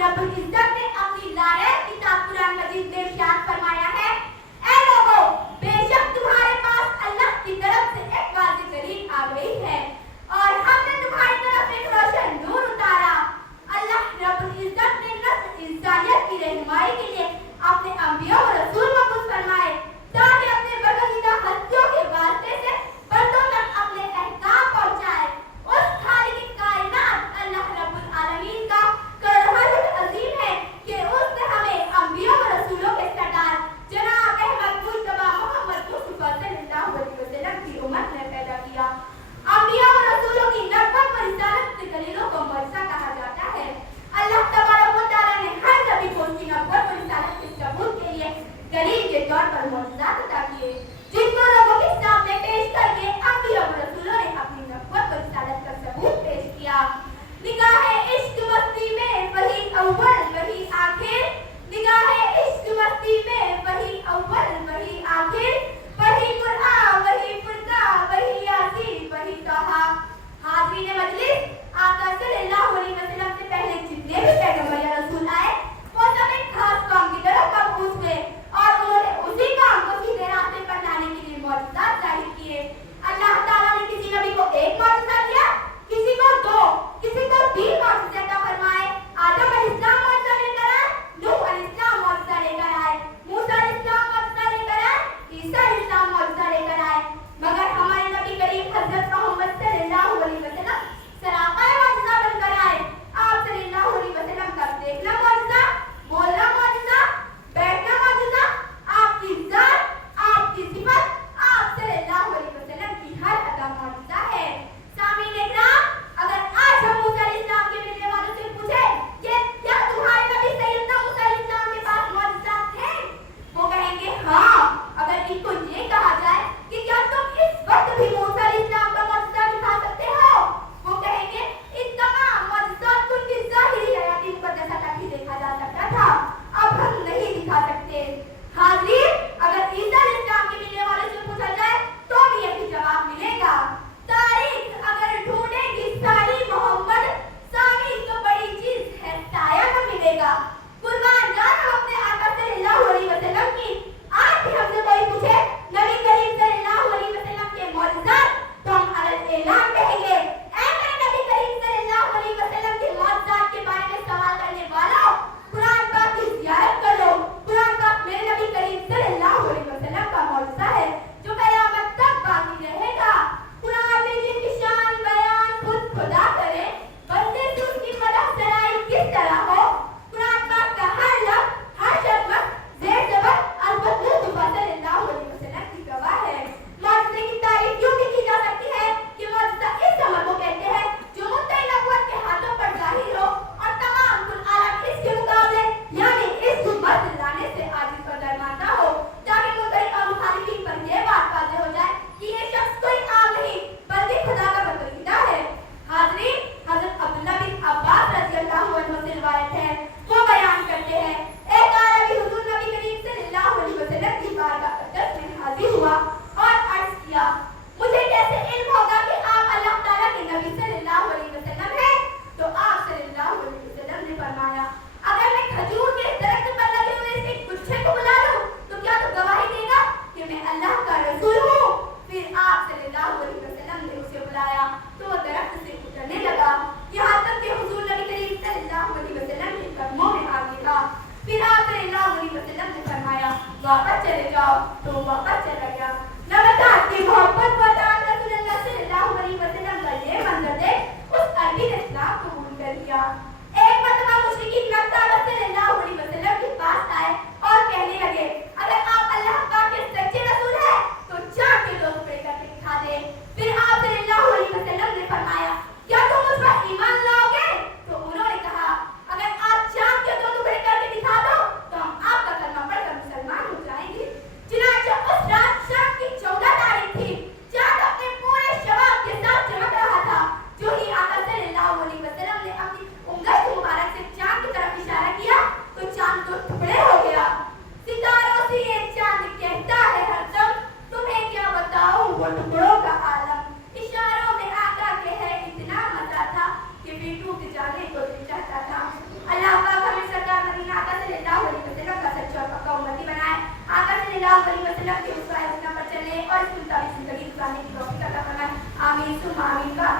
रब्बुल इज्जत ने अपनी लायक किताब कुरान मजीद में इरशाद फरमाया है, ऐ लोगों, बेशक तुम्हारे पास अल्लाह की तरफ से एक वाज़ेह दलील आ गई है और हमने तुम्हारी तरफ एक रोशन नूर उतारा। अल्लाह रब्बुल इज्जत ने नस्ल इंसानियत की रहनुमाई के लिए अपने अंबिया और रसूल मबूस फरमाए ताकि अपने बरगज़ीदा हस्तियों के वास्ते से बंदों तक अपने अहकाम पहुंचाए। उस खालिक कायनात अल्लाह रब्बुल आलमीन का करम अजीम है कि उसने हमें अंबिया और रसूलों के सरदार जनाब अहमद मुज्तबा मोहम्मद मुस्तफा सल्लल्लाहु अलैहि वसल्लम की उम्मत में पैदा किया। अंबिया और रसूलों की नबुवत और रिसालत के दलीलों को मुअज्जा कहा जाता है। अल्लाह तबारक व तआला ने हर नबी को उसकी नबुवत और रिसालत के सबूत के लिए दलील के तौर पर मुअज्जिज़ात अता किए, जिनको लोगों के सामने पेश करके अंबिया और रसूलों ने अपनी नबुवत और रिसालत का सबूत पेश किया। निगाहे इश्क मस्ती में वही अव्वल वही आखिर, निगाहे इश्क मस्ती में वही अव्वल वही आखिर, वही कुरान वही फुरकान वही यासीन वही तोहा। हाज़रीन मजलिस, आका सल्लल्लाहु अलैहि वसल्लम से पहले जितने भी पैगंबर या रसूल आए वो सब एक खास काम की तरफ मबऊस हुए और उन्होंने उसी काम को सीधे रास्ते पर लाने के लिए मुअज्जिज़ात जाहिर किए। अल्लाह ताला ने किसी नबी को एक मुअज्जिज़ा दिया, किसी को दो, किसी को 3 मुअज्जिज़े अता फरमाए। आदम अलैहिस्सलाम मुअज्जिज़ा लेकर आए, नूह अलैहिस्सलाम मुअज्जिज़ा लेकर आए, मूसा अलैहिस्सलाम मुअज्जिज़ा लेकर आए, ईसा अलैहिस्सलाम मुअज्जिज़ा लेकर आए, मगर हमारे नबी करीम हज़रत मोहम्मद सल्लल्लाहु अलैहि वसल्लम सराक़ाए मुअज्जिज़ा बनकर आए। आप सल्लल्लाहु अलैहि वसल्लम का देखना मुअज्जिज़ा, बोलना मुअज्जिज़ा, बैठना मुअज्जिज़ा, आपकी ज़ात, आपकी सिफत, आप सल्लल्लाहु अलैहि वसल्लम की हर अदा मुअज्जिज़ा है। सामीन इकराम, अगर आज हम मूसा अलैहिस्सलाम के मिलने वालों से पूछे कि क्या तुम्हारे नबी सैयदना मूसा अलैहिस्सलाम के पास मुअज्जिज़ा थे, वो कहेंगे हाँ। अगर इनको ये कहा जाए कि क्या तुम इस वक्त भी मूसा अलैहिस्सलाम का मुअज्जिज़ा दिखा सकते हो, वो कहेंगे इन तमाम मुअज्जिज़ात को उनकी ज़ाहिरी हयाती मुक़द्दसा तक ही देखा जा सकता था, अब हम नहीं दिखा सकते। हाज़रीन, अगर ईसा अलैहिस्सलाम के मिलने वालों से पूछा जाए तो भी यही जवाब मिलेगा। तारीख अगर ढूंढेगी सारी मोहम्मद, सामी तो बड़ी चीज है साया न मिलेगा। कुर्बान जान हम अपने आका सल्लल्लाहु अलैहि वसल्लम की। आज भी हमसे कोई पूछे नबी करीम सल्लल्लाहु अलैहि वसल्लम के मुअज्जिज़ात, तो हम अलग ऐलान कहेंगे, ऐ मेरे नबी करीम सल्लल्लाहु अलैहि वसल्लम के मुअज्जिज़ात के बारे में सवाल करने वालों, कुरान पाक की ज़ियारत कर लो। कुरान पाक मेरे नबी करीम सल्लल्लाहु अलैहि वसल्लम का मुअज्जिज़ा है जो क़यामत तक बाकी रहेगा। कुरान में जिनकी शान बयान खुद खुदा करे, बंदे से उसकी मदह सराई किस तरह हो। कुरान पाक का हर लफ्ज़, हर शब्द ज़ेर ज़बर अलबत्त मुस्तफा सल्लल्लाहु अलैहि वसल्लम की गवाह है। मुअज्जिज़े की तारीफ यूं भी की जा सकती है कि मुअज्जिज़ा इस अमल को कहते हैं जो मुद्दई नबुव्वत के हाथों पर ज़ाहिर हो और तमाम कुल आलम इसके मुकाबले यानी इस मर्द लाने से आजिज़ व दरमांदा हो, ताकि मुद्दई और मुखालिफिन पर यह बात वाज़ेह हो जाए कि ये शख्स कोई आम नहीं बल्कि खुदा का बंदा है। हाज़रीन, हज़रत अब्दुल्लाह बिन अब्बास रज़ियल्लाहु अन्हु से रिवायत है, वो बयान करते हैं, एक अरबी हुज़ूर नबी करीम सल्लल्लाहु अलैहि वसल्लम की बारगाह अक़दस में हाज़िर हुआ और अर्ज़ किया, मुझे कैसे इल्म होगा कि आप अल्लाह ताला के नबी सल्लल्लाहु अलैहि वसल्लम हैं। तो आप सल्लल्लाहु अलैहि वसल्लम ने फरमाया, अगर मैं खजूर के दरख्त पर लगे हुए इस गुच्छे को बुला लूं तो क्या तू गवाही देगा कि मैं अल्लाह का रसूल हूँ। फिर आप सल्लल्लाहु अलैहि वसल्लम ने उसे बुलाया तो वो दरख्त से उतरने लगा, यहाँ तक कि हुज़ूर नबी करीम सल्लल्लाहु अलैहि वसल्लम के कदमों में आ गिरा। फिर आप सल्लल्लाहु अलैहि वसल्लम ने फरमाया, वापस चले जाओ, तो वापस चला गया। नबतात की मोहब्बत व ताअत रसूलुल्लाह सल्लल्लाहु अलैहि वसल्लम का ये मंजर देख उस अरबी ने इस्लाम कबूल कर लिया। एक मरतबा मुशरिकीन मक्का सल्लल्लाहु अलैहि वसल्लम के पास आए और कहने लगे, अगर आप अल्लाह पाक के सच्चे रसूल हैं तो चाँद के 2 टुकड़े करके दिखा दें। फिर आप सल्लल्लाहु अलैहि वसल्लम ने फरमाया, क्या तुम मुझ पर ईमान लाओगे? तो उन्होंने कहा, अगर आप चाँद के 2 टुकड़े करके दिखा दो तो हम आपका कलमा पढ़कर मुसलमान हो जाएंगे। चुनांचे उस सुन्नत के उस पर चलने और इस मुताबिक जिंदगी गुजारने की तौफीक अता फरमाए। आमीन सुम्मा आमीन।